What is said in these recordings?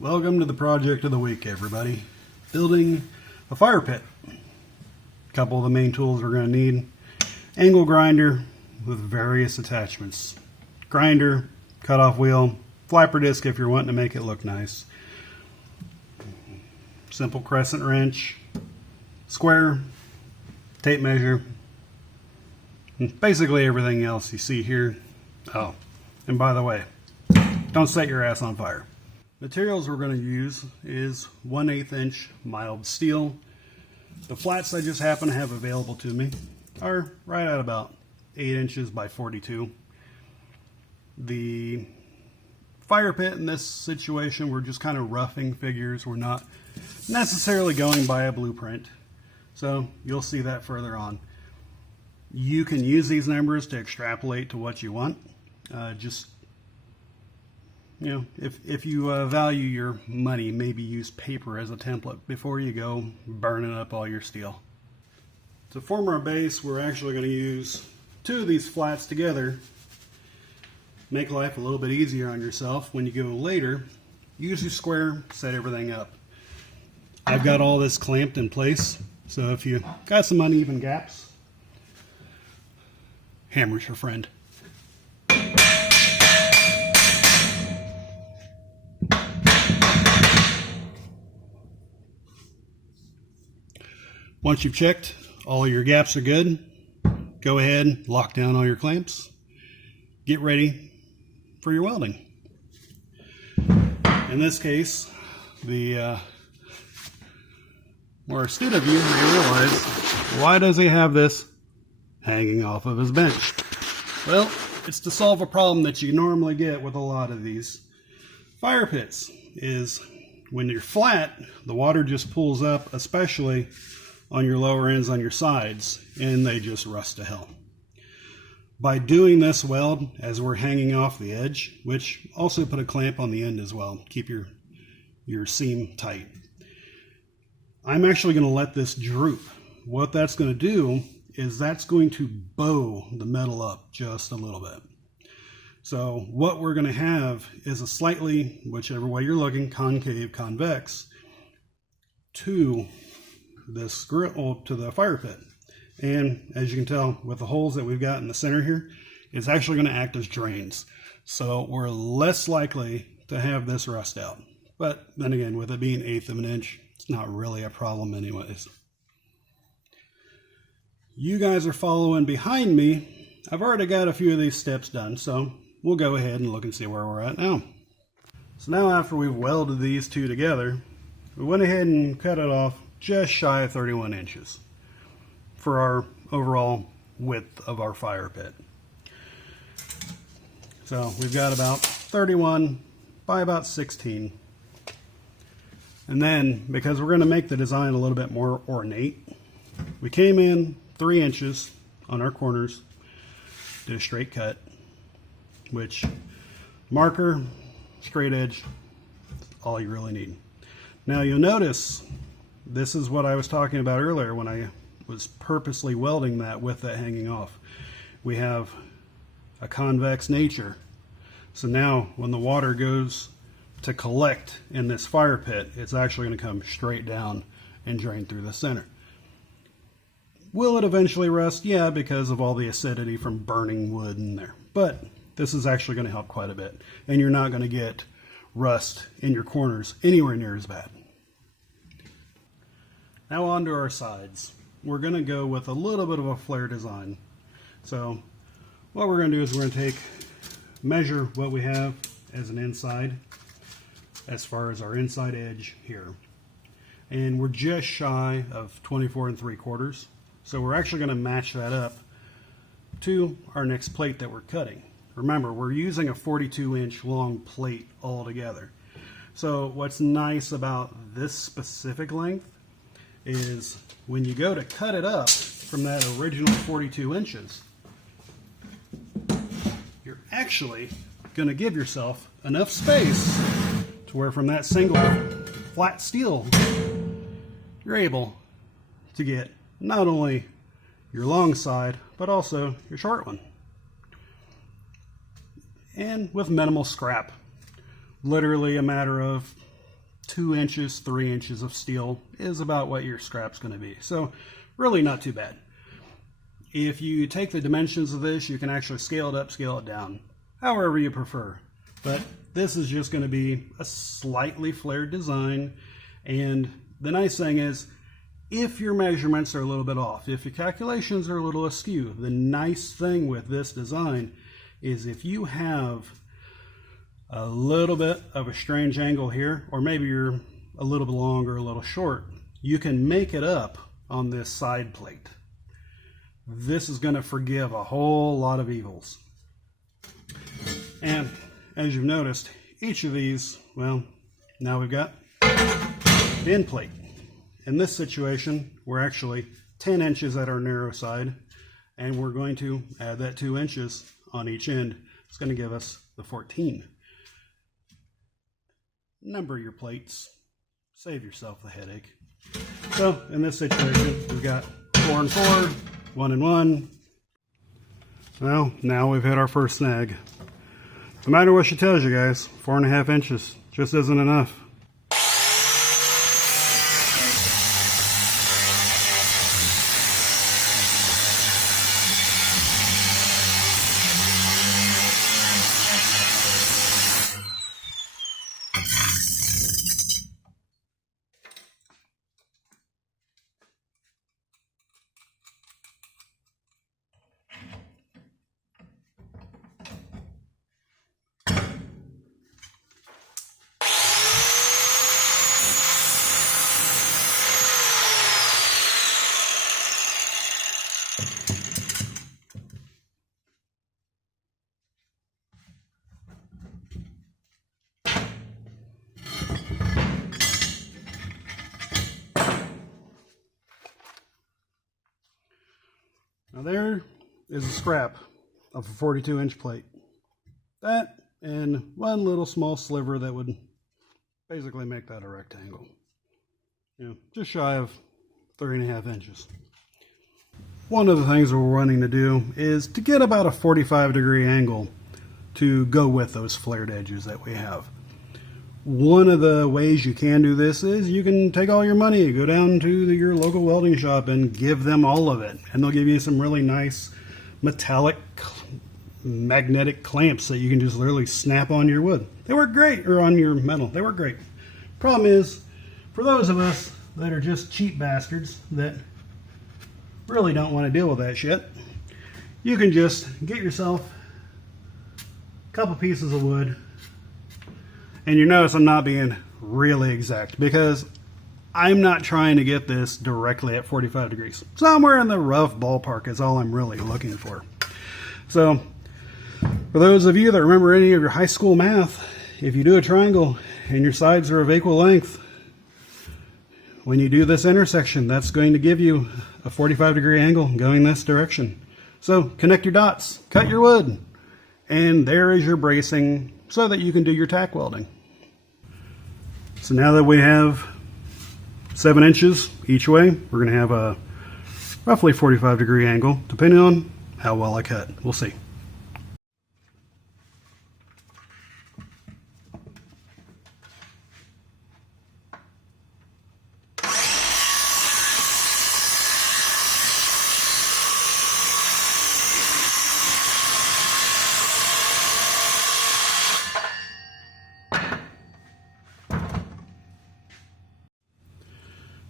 Welcome to the project of the week, everybody. Building a fire pit. A couple of the main tools we're going to need. Angle grinder with various attachments. Grinder, cutoff wheel, flapper disc if you're wanting to make it look nice. Simple crescent wrench, square, tape measure, and basically everything else you see here. Oh, and by the way, don't set your ass on fire. Materials we're going to use is 1/8 inch mild steel. The flats I just happen to have available to me are right at about 8 inches by 42. The fire pit in this situation, we're just kind of roughing figures. We're not necessarily going by a blueprint. So you'll see that further on. You can use these numbers to extrapolate to what you want. If you value your money, maybe use paper as a template before you go burning up all your steel. To form our base, we're actually going to use 2 of these flats together. Make life a little bit easier on yourself when you go later. Use your square, set everything up. I've got all this clamped in place, so if you got some uneven gaps, hammer's your friend. Once you've checked all your gaps are good, go ahead, lock down all your clamps, get ready for your welding. In this case, the more astute of you may realize, why does he have this hanging off of his bench? Well, it's to solve a problem that you normally get with a lot of these fire pits, is when you're flat, the water just pools up, especially on your lower ends on your sides, and they just rust to hell. By doing this weld as we're hanging off the edge, which also put a clamp on the end as well, keep your seam tight. I'm actually going to let this droop. What that's going to do is that's going to bow the metal up just a little bit. So what we're going to have is a slightly, whichever way you're looking, concave, convex, to this grill, to the fire pit. And as you can tell with the holes that we've got in the center here, it's actually going to act as drains. So we're less likely to have this rust out. But then again, with it being 1/8 of an inch, it's not really a problem anyways. You guys are following behind me. I've already got a few of these steps done, so we'll go ahead and look and see where we're at now. So now after we've welded these 2 together, we went ahead and cut it off just shy of 31 inches for our overall width of our fire pit. So we've got about 31 by about 16. And then, because we're going to make the design a little bit more ornate, we came in 3 inches on our corners, did a straight cut, which marker, straight edge, all you really need. Now you'll notice this is what I was talking about earlier when I was purposely welding that with that hanging off. We have a convex nature. So now when the water goes to collect in this fire pit, it's actually going to come straight down and drain through the center. Will it eventually rust? Yeah, because of all the acidity from burning wood in there. But this is actually going to help quite a bit. And you're not going to get rust in your corners anywhere near as bad. Now on to our sides. We're going to go with a little bit of a flare design. So what we're going to do is we're going to measure what we have as an inside as far as our inside edge here. And we're just shy of 24 3/4. So we're actually going to match that up to our next plate that we're cutting. Remember, we're using a 42-inch long plate altogether. So what's nice about this specific length is when you go to cut it up from that original 42 inches, you're actually going to give yourself enough space to where from that single flat steel, you're able to get not only your long side, but also your short one. And with minimal scrap. Literally a matter of 2 inches, 3 inches of steel is about what your scrap's going to be. So really not too bad. If you take the dimensions of this, you can actually scale it up, scale it down, however you prefer. But this is just going to be a slightly flared design. And the nice thing is, if your measurements are a little bit off, if your calculations are a little askew, the nice thing with this design is if you have a little bit of a strange angle here, or maybe you're a little bit long or a little short, you can make it up on this side plate. This is going to forgive a whole lot of evils. And as you've noticed, each of these, well, now we've got the end plate. In this situation, we're actually 10 inches at our narrow side, and we're going to add that 2 inches on each end. It's going to give us the 14. Number your plates. Save yourself the headache. So in this situation, we've got 4 and 4, 1 and 1. Well, now we've hit our first snag. No matter what she tells you guys, 4.5 inches just isn't enough. Now there is a scrap of a 42-inch plate. That and one little small sliver that would basically make that a rectangle. You know, just shy of 3.5 inches. One of the things we're wanting to do is to get about a 45-degree angle to go with those flared edges that we have. One of the ways you can do this is you can take all your money, go down to your local welding shop and give them all of it. And they'll give you some really nice metallic magnetic clamps that you can just literally snap on your wood. They work great, or on your metal. They work great. Problem is, for those of us that are just cheap bastards that really don't want to deal with that shit, you can just get yourself a couple pieces of wood. And you notice I'm not being really exact because I'm not trying to get this directly at 45 degrees. Somewhere in the rough ballpark is all I'm really looking for. So for those of you that remember any of your high school math, if you do a triangle and your sides are of equal length, when you do this intersection, that's going to give you a 45-degree angle going this direction. So connect your dots, cut your wood, and there is your bracing so that you can do your tack welding. So now that we have 7 inches each way, we're going to have a roughly 45-degree angle, depending on how well I cut. We'll see.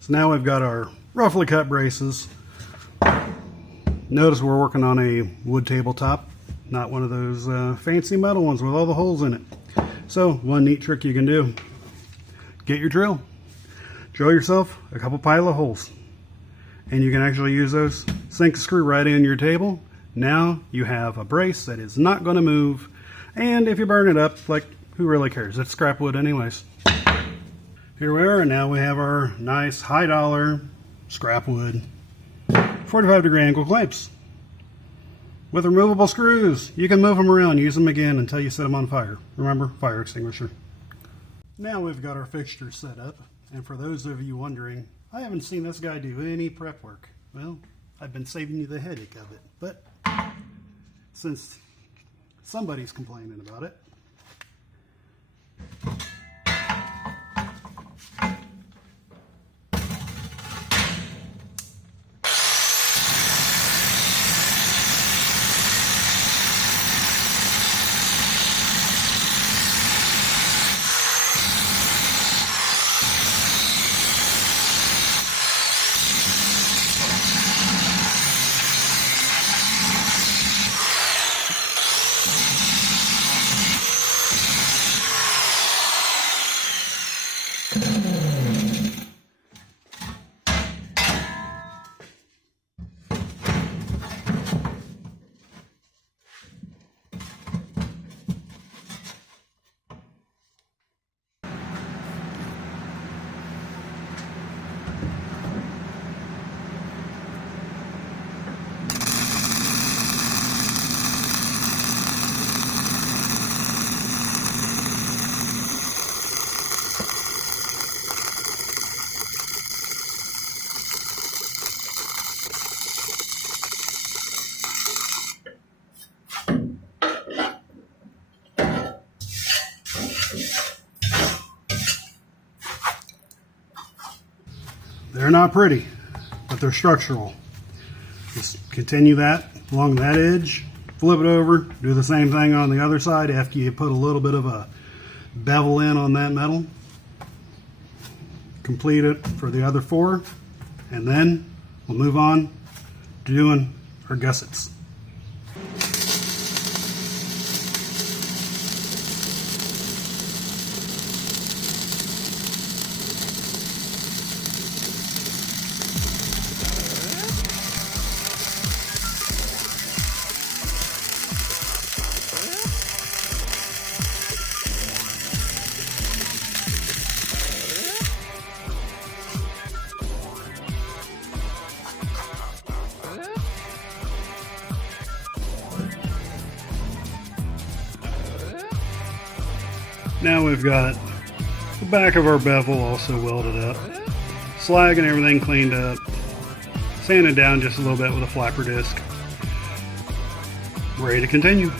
So now we've got our roughly cut braces. Notice we're working on a wood tabletop, not one of those fancy metal ones with all the holes in it. So one neat trick you can do, get your drill yourself a couple pilot holes, and you can actually use those, sink the screw right in your table. Now you have a brace that is not going to move, and if you burn it up, like, who really cares? It's scrap wood anyways. Here we are, and now we have our nice high dollar scrap wood 45-degree angle clamps with removable screws. You can move them around, use them again until you set them on fire. Remember, fire extinguisher. Now we've got our fixtures set up, and for those of you wondering, I haven't seen this guy do any prep work. Well, I've been saving you the headache of it, but since somebody's complaining about it, They're not pretty, but they're structural. Just continue that along that edge, flip it over, do the same thing on the other side after you put a little bit of a bevel in on that metal. Complete it for the other four, and then we'll move on to doing our gussets. Now we've got the back of our bevel also welded up, slag and everything cleaned up, sanded down just a little bit with a flapper disc. Ready to continue.